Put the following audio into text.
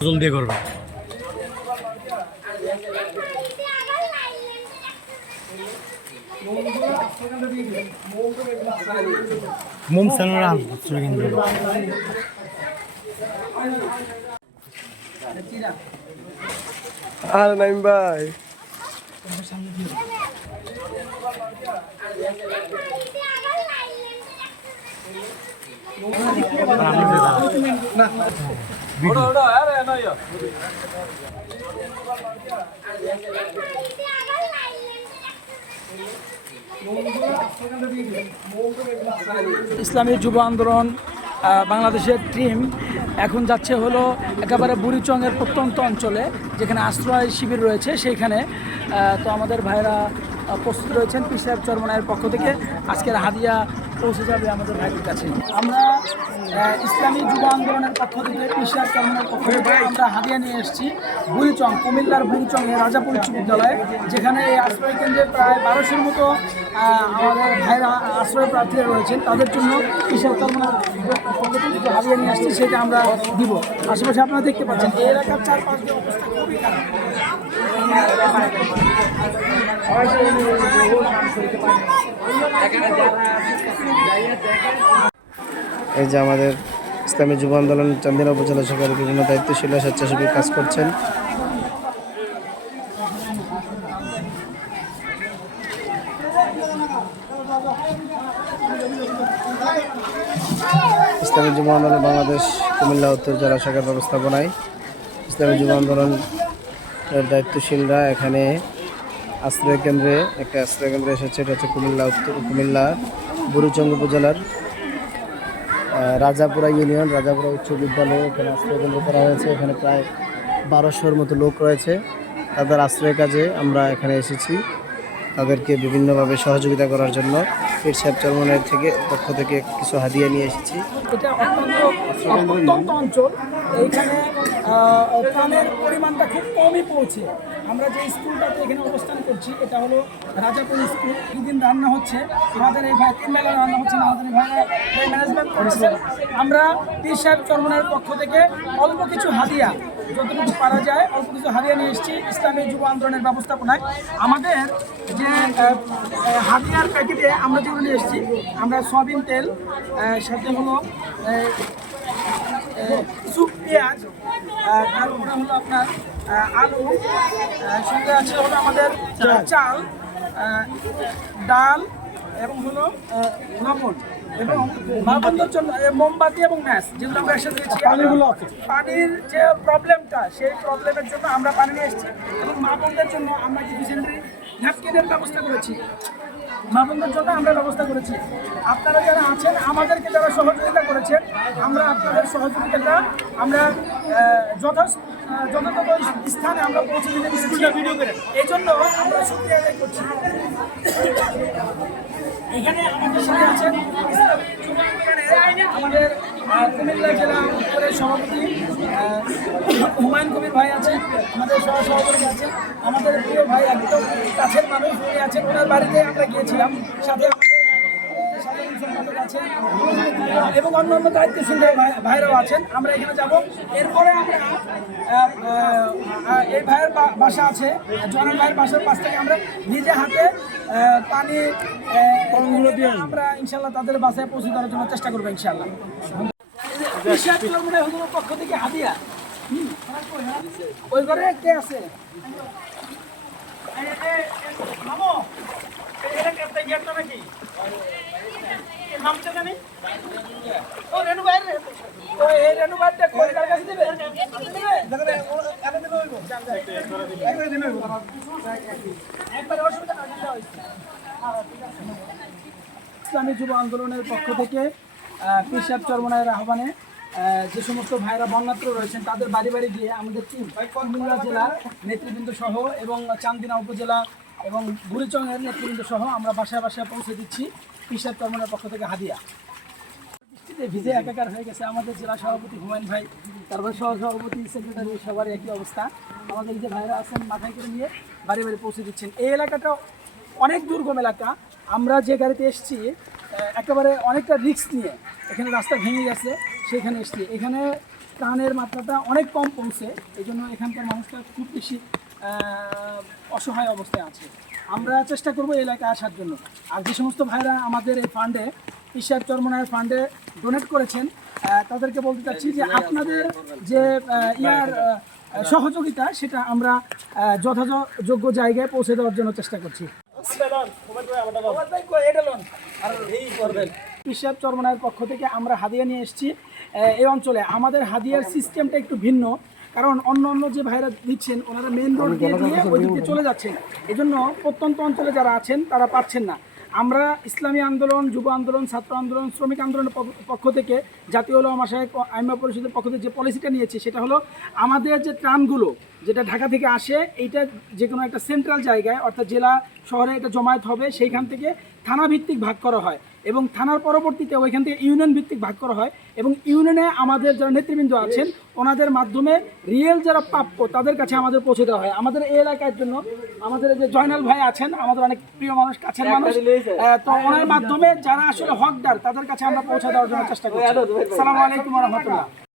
ওজন দিয়ে করবে। মোম আসবে কিন্তু আর নাইম ভাই। ইসলামী যুব আন্দোলন বাংলাদেশের টিম এখন যাচ্ছে হলো একেবারে বুড়িচংয়ের প্রত্যন্ত অঞ্চলে, যেখানে আশ্রয় শিবির রয়েছে সেইখানে। তো আমাদের ভাইরা প্রস্তুত রয়েছেন পি সাহেব চরমনায়ের পক্ষ থেকে। আজকের হাদিয়া পৌঁছে যাবে আমাদের ভাইদের কাছে। আমরা ইসলামী যুব আন্দোলনের পক্ষ থেকে পি সাহেব চরমনায়ের পক্ষ থেকে আমরা হাদিয়া নিয়ে এসেছি। বুড়িচং কুমিল্লার বুড়িচংয়ে রাজাপুর উচ্চ বিদ্যালয়ে যেখানে এই আশ্রয় কেন্দ্রে প্রায় বারোশোর মতো আমাদের ভাইরা আশ্রয় প্রার্থীরা রয়েছেন। তাদের জন্য কিশোর কর্মনার যে হারিয়ে নিয়ে আসছি সেটা আমরা দিব। আশেপাশে আপনারা দেখতে পাচ্ছেন এই এলাকার চারপাশ অবস্থা খুবই খারাপ। এই যে আমাদের ইসলামী যুব আন্দোলন চান্দিনা উপজেলা সরকারের বিভিন্ন দায়িত্বশীল স্বেচ্ছাসেবী কাজ করছেন। ইসলামী যুব আন্দোলন বাংলাদেশ কুমিল্লা উত্তর জেলা শাখার ব্যবস্থাপনায় ইসলামী যুব আন্দোলন দায়িত্বশীলরা এখানে আশ্রয় কেন্দ্রে, একটা আশ্রয় কেন্দ্রে এসেছে, এটা হচ্ছে কুমিল্লা উত্তর, কুমিল্লা বুড়িচঙ্গ উপজেলার রাজাপুরা ইউনিয়ন, রাজাপুরা উচ্চ বিদ্যালয়ে এখানে আশ্রয় কেন্দ্র করা হয়েছে। এখানে প্রায় বারোশোর মতো লোক রয়েছে। তাদের আশ্রয় কাজে আমরা এখানে এসেছি। তাদেরকে বিভিন্নভাবে সহযোগিতা করার জন্য সাহেব চরমনের থেকে পক্ষ থেকে কিছু হাদিয়া নিয়ে এসেছি। এটা অত্যন্ত অঞ্চল। এইখানে পরিমাণটা খুব কমই পৌঁছে আমরা যে স্কুলটাতে এখানে অবস্থান করছি, এটা হলো রাজাপুর স্কুল। দুদিন রান্না হচ্ছে। আমাদের এই ভাই, তিন বেলা রান্না হচ্ছে। আমাদের এই ম্যানেজমেন্ট করেছে। আমরা পীর সাহেব চরমনের পক্ষ থেকে অল্প কিছু হাদিয়া যতটুকু পারা যায় অল্প কিছু হাদিয়া নিয়ে এসেছি ইসলামী যুব আন্দোলনের ব্যবস্থাপনায়। আমাদের যে আহ, প্যাকেটে আমরা যেগুলো নিয়ে এসেছি আমরা সয়াবিন তেল সাথে হলো কিছু পেঁয়াজ তারপরে হলো আপনার আলু সঙ্গে আছে হলো আমাদের চাল। ডাল এবং হলো লবণ এবং মা বোনদের জন্য মোমবাতি এবং ম্যাচ যেগুলো আমরা একসাথে দিয়েছি। পানির যে প্রবলেমটা সেই প্রবলেমের জন্য আমরা পানি নিয়ে এসেছি এবং মা বোনদের জন্য আমরা যে রিসেন্টলি ন্যাপকিনের ব্যবস্থা করেছি। মা বোনদের জন্য আমরা ব্যবস্থা করেছি। আপনারা যারা আছেন আমাদেরকে যারা সহযোগিতা করেছেন আমরা আপনাদের সহযোগিতাটা আমরা আহ, যথা আহ, যথাযথ স্থানে আমরা পৌঁছে দিতে স্কুলটা ভিডিও করে। এই জন্য আমরা শুক্রিয়া আদায় করছি। এখানে আমাদের সাথে আছেন আমাদের কুমিল্লা জেলা উত্তরের সভাপতি হুমায়ুন কবির ভাই আছেন, আমাদের সহ সভাপতি আছেন, আমাদের প্রিয় ভাই একদম কাছের মানুষ উনি আছেন, ওনার বাড়িতে আমরা গিয়েছিলাম, সাথে সম্পাদক আছেন এবং অন্যান্য দায়িত্বশীল ভাই- ভাইরাও আছেন। আমরা এখানে যাব। এরপরে আমরা এই ভাইয়ের বাসা আছে জনের ভাইয়ের বাসার পাশ থেকে আমরা নিজে হাতে পানি কলমগুলো দিয়ে আমরা ইনশাল্লাহ তাদের বাসায় পৌঁছে দেওয়ার জন্য চেষ্টা করব ইনশাল্লাহ বিশ্বাস কিলোমিটার হুজুরের পক্ষ থেকে হাদিয়া ওই ঘরে কে আছে? মামু, এটা নাকি? ইসলামী যুব আন্দোলনের পক্ষ থেকে পীর চরমনায়ের আহ্বানে যে সমস্ত ভাইরা বন্যাত্র রয়েছেন, তাদের বাড়ি বাড়ি গিয়ে আমাদের টিম কুমিল্লা জেলার নেতৃবৃন্দ সহ এবং চান্দিনা উপজেলা এবং বুড়িচংয়ের নেতৃবৃন্দ সহ আমরা বাসায় বাসায় পৌঁছে দিচ্ছি। পীর সাহেব পক্ষ থেকে হাদিয়া। বৃষ্টিতে ভিজে একাকার হয়ে গেছে আমাদের জেলা সভাপতি হুমায়ুন ভাই, তারপর সহ সভাপতি সেক্রেটারি সবার একই অবস্থা। আমাদের যে ভাইরা আছেন মাথায় করে নিয়ে বাড়ি বাড়ি পৌঁছে দিচ্ছেন। এই এলাকাটা অনেক দুর্গম এলাকা। আমরা যে গাড়িতে এসেছি একেবারে অনেকটা রিস্ক নিয়ে, এখানে রাস্তা ভেঙে গেছে, সেখানে এসেছি। এখানে ত্রাণের মাত্রাটা অনেক কম পৌঁছে এই জন্য এখানকার মানুষটা খুব বেশি অসহায় অবস্থায় আছে। আমরা চেষ্টা করব এই এলাকায় আসার জন্য। আর যে সমস্ত ভাইরা আমাদের এই ফান্ডে ঈশ্বর চরমনায়ের ফান্ডে ডোনেট করেছেন তাদেরকে বলতে চাচ্ছি যে আপনাদের যে ইয়ার সহযোগিতা, সেটা আমরা যথাযোগ্য জায়গায় পৌঁছে দেওয়ার জন্য চেষ্টা করছি। পিসাব চরমনায়ের পক্ষ থেকে আমরা হাদিয়া নিয়ে এসেছি এই অঞ্চলে। আমাদের হাদিয়ার সিস্টেমটা একটু ভিন্ন। কারণ অন্য অন্য যে ভাইরা দিচ্ছেন ওনারা মেন রোড দিয়ে দিয়ে ওই দিক চলে যাচ্ছেন। এই জন্য প্রত্যন্ত অঞ্চলে যারা আছেন তারা পাচ্ছেন না। আমরা ইসলামী আন্দোলন যুব আন্দোলন ছাত্র আন্দোলন শ্রমিক আন্দোলনের পক্ষ- থেকে জাতীয় উলামা মাসায়ক আইমা পরিষদের পক্ষ থেকে যে পলিসিটা নিয়েছি সেটা হলো আমাদের যে ত্রাণগুলো যেটা ঢাকা থেকে আসে এইটা যে কোনো একটা সেন্ট্রাল জায়গায় অর্থাৎ জেলা শহরে এটা জমায়েত হবে সেইখান থেকে থানা ভিত্তিক ভাগ করা হয়। এবং থানার পরবর্তীতে ওইখান থেকে ইউনিয়ন ভিত্তিক ভাগ করা হয় এবং ইউনিয়নে আমাদের যারা নেতৃবৃন্দ আছেন ওনাদের মাধ্যমে রিয়েল যারা প্রাপ্য তাদের কাছে আমাদের পৌঁছে দেওয়া হয়। আমাদের এই এলাকার জন্য আমাদের যে জয়নাল ভাই আছেন আমাদের অনেক প্রিয় মানুষ কাছের মানুষ তো ওনার মাধ্যমে যারা আসলে হকদার তাদের কাছে আমরা পৌঁছে দেওয়ার জন্য চেষ্টা করছি। সালামু আলাইকুম রহমতুল্লাহ।